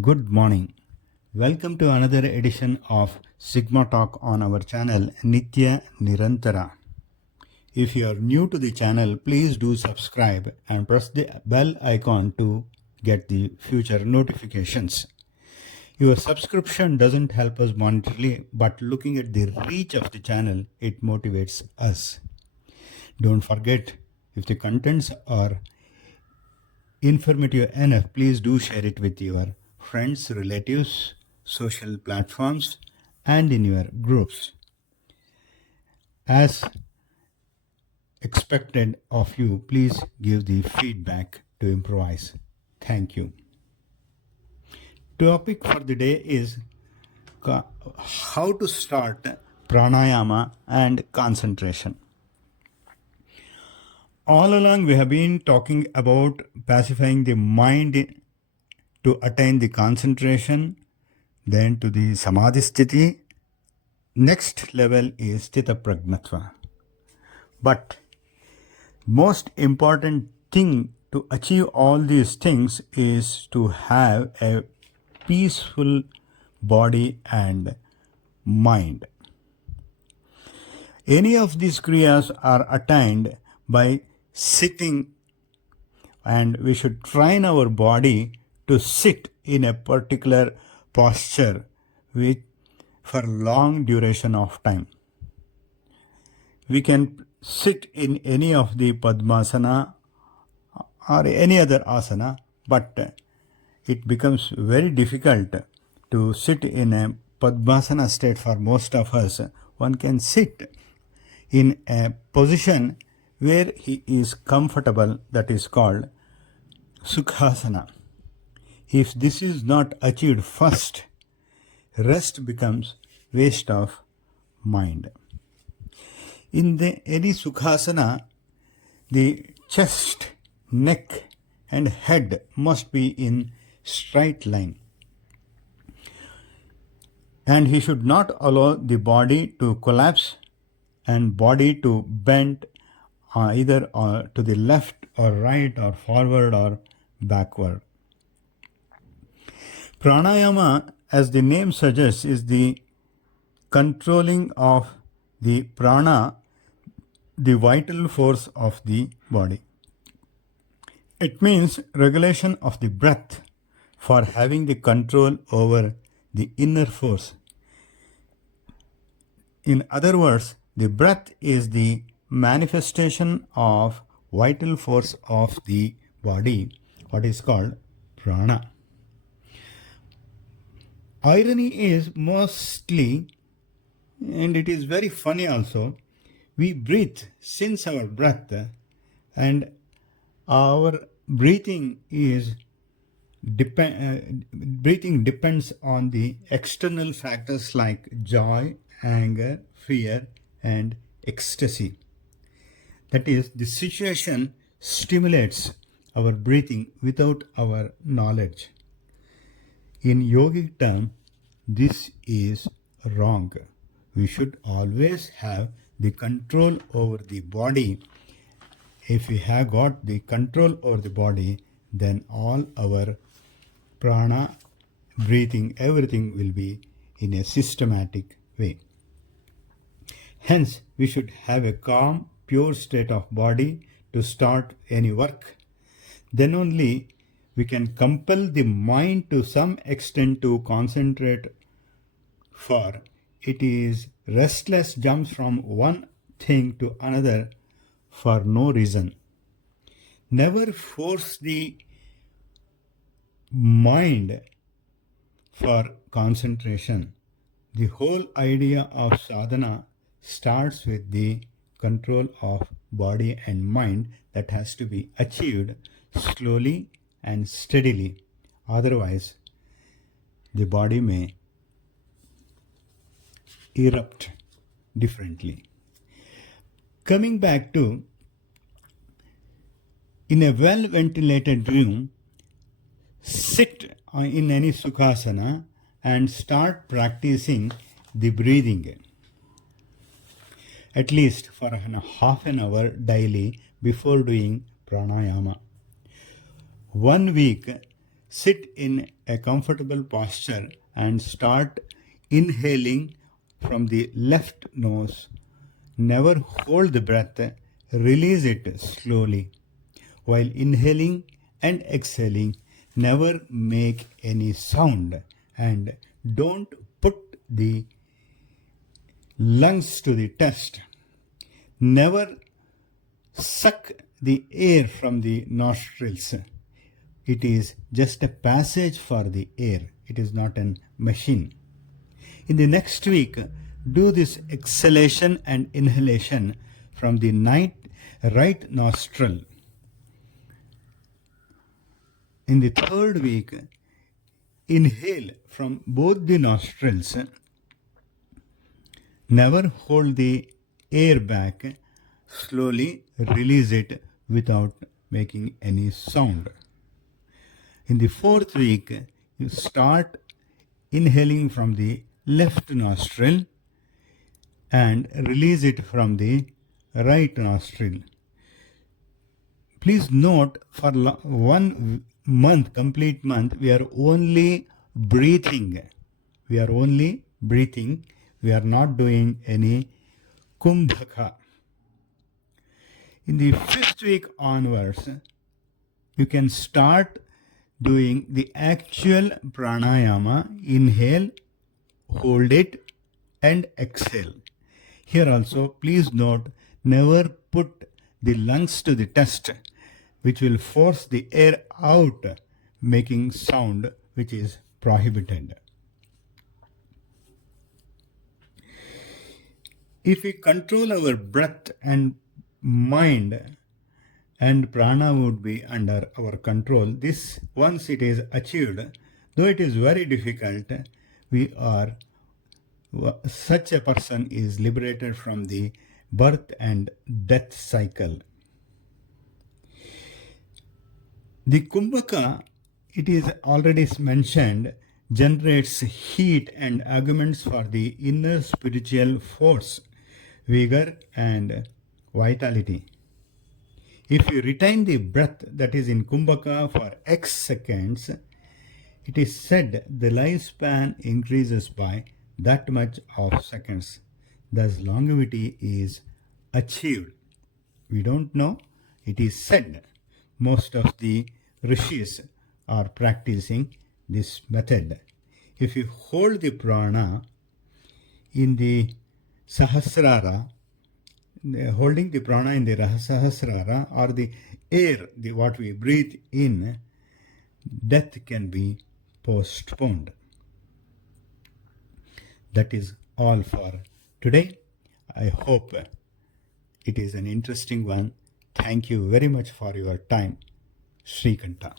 Good morning. Welcome to another edition of Sigma Talk on our channel NITYA Nirantara. If you are new to the channel, please do subscribe and press the bell icon to get the future notifications. Your subscription doesn't help us monetarily, but looking at the reach of the channel, it motivates us. Don't forget, if the contents are informative enough, please do share it with your friends, relatives, social platforms, and in your groups. As expected of you, please give the feedback to improvise. Thank you. Topic for the day is how to start pranayama and concentration. All along we have been talking about pacifying the mind to attain the concentration, then to the samadhi sthiti. Next level is sthita pragnatva. But most important thing to achieve all these things is to have a peaceful body and mind. Any of these kriyas are attained by sitting, and we should train our body to sit in a particular posture for long duration of time. We can sit in any of the Padmasana or any other asana, but it becomes very difficult to sit in a Padmasana state for most of us. One can sit in a position where he is comfortable, that is called Sukhasana. If this is not achieved first, rest becomes waste of mind. In any Sukhasana, the chest, neck and head must be in straight line. And he should not allow the body to collapse and body to bend either to the left or right or forward or backward. Pranayama, as the name suggests, is the controlling of the prana, the vital force of the body. It means regulation of the breath for having the control over the inner force. In other words, the breath is the manifestation of vital force of the body, what is called prana. Irony is mostly, and it is very funny also, we breathe since our breath, and our breathing depends on the external factors like joy, anger, fear, and ecstasy. That is, the situation stimulates our breathing without our knowledge. In yogic term, this is wrong. We should always have the control over the body. If we have got the control over the body, then all our prana, breathing, everything will be in a systematic way. Hence, we should have a calm, pure state of body to start any work. Then only we can compel the mind to some extent to concentrate, for it is restless, jumps from one thing to another for no reason. Never force the mind for concentration. The whole idea of sadhana starts with the control of body and mind that has to be achieved slowly and steadily. Otherwise, the body may erupt differently. Coming back to, in a well-ventilated room, sit in any Sukhasana and start practicing the breathing, at least for half an hour daily before doing pranayama. 1 week, Sit in a comfortable posture and start inhaling from the left nose. Never hold the breath, release it slowly. While inhaling and exhaling, never make any sound and don't put the lungs to the test. Never suck the air from the nostrils. It is just a passage for the air. It is not a machine. In the next week, do this exhalation and inhalation from the right nostril. In the third week, inhale from both the nostrils. Never hold the air back. Slowly release it without making any sound. In the fourth week, you start inhaling from the left nostril and release it from the right nostril. Please note, for 1 month, complete month, we are only breathing. We are only breathing. We are not doing any kumbhaka. In the fifth week onwards, you can start doing the actual pranayama. Inhale, hold it, and exhale. Here also, please note, never put the lungs to the test, which will force the air out, making sound which is prohibited. If we control our breath and mind, and prana would be under our control, this, once it is achieved, though it is very difficult, such a person is liberated from the birth and death cycle. The kumbhaka, it is already mentioned, generates heat and arguments for the inner spiritual force, vigor and vitality. If you retain the breath that is in kumbhaka for X seconds, it is said the lifespan increases by that much of seconds. Thus longevity is achieved. We don't know. It is said. Most of the rishis are practicing this method. If you hold the prana in the sahasrara, holding the prana in the sahasrara, or the air, what we breathe in, death can be postponed. That is all for today. I hope it is an interesting one. Thank you very much for your time. Srikanta.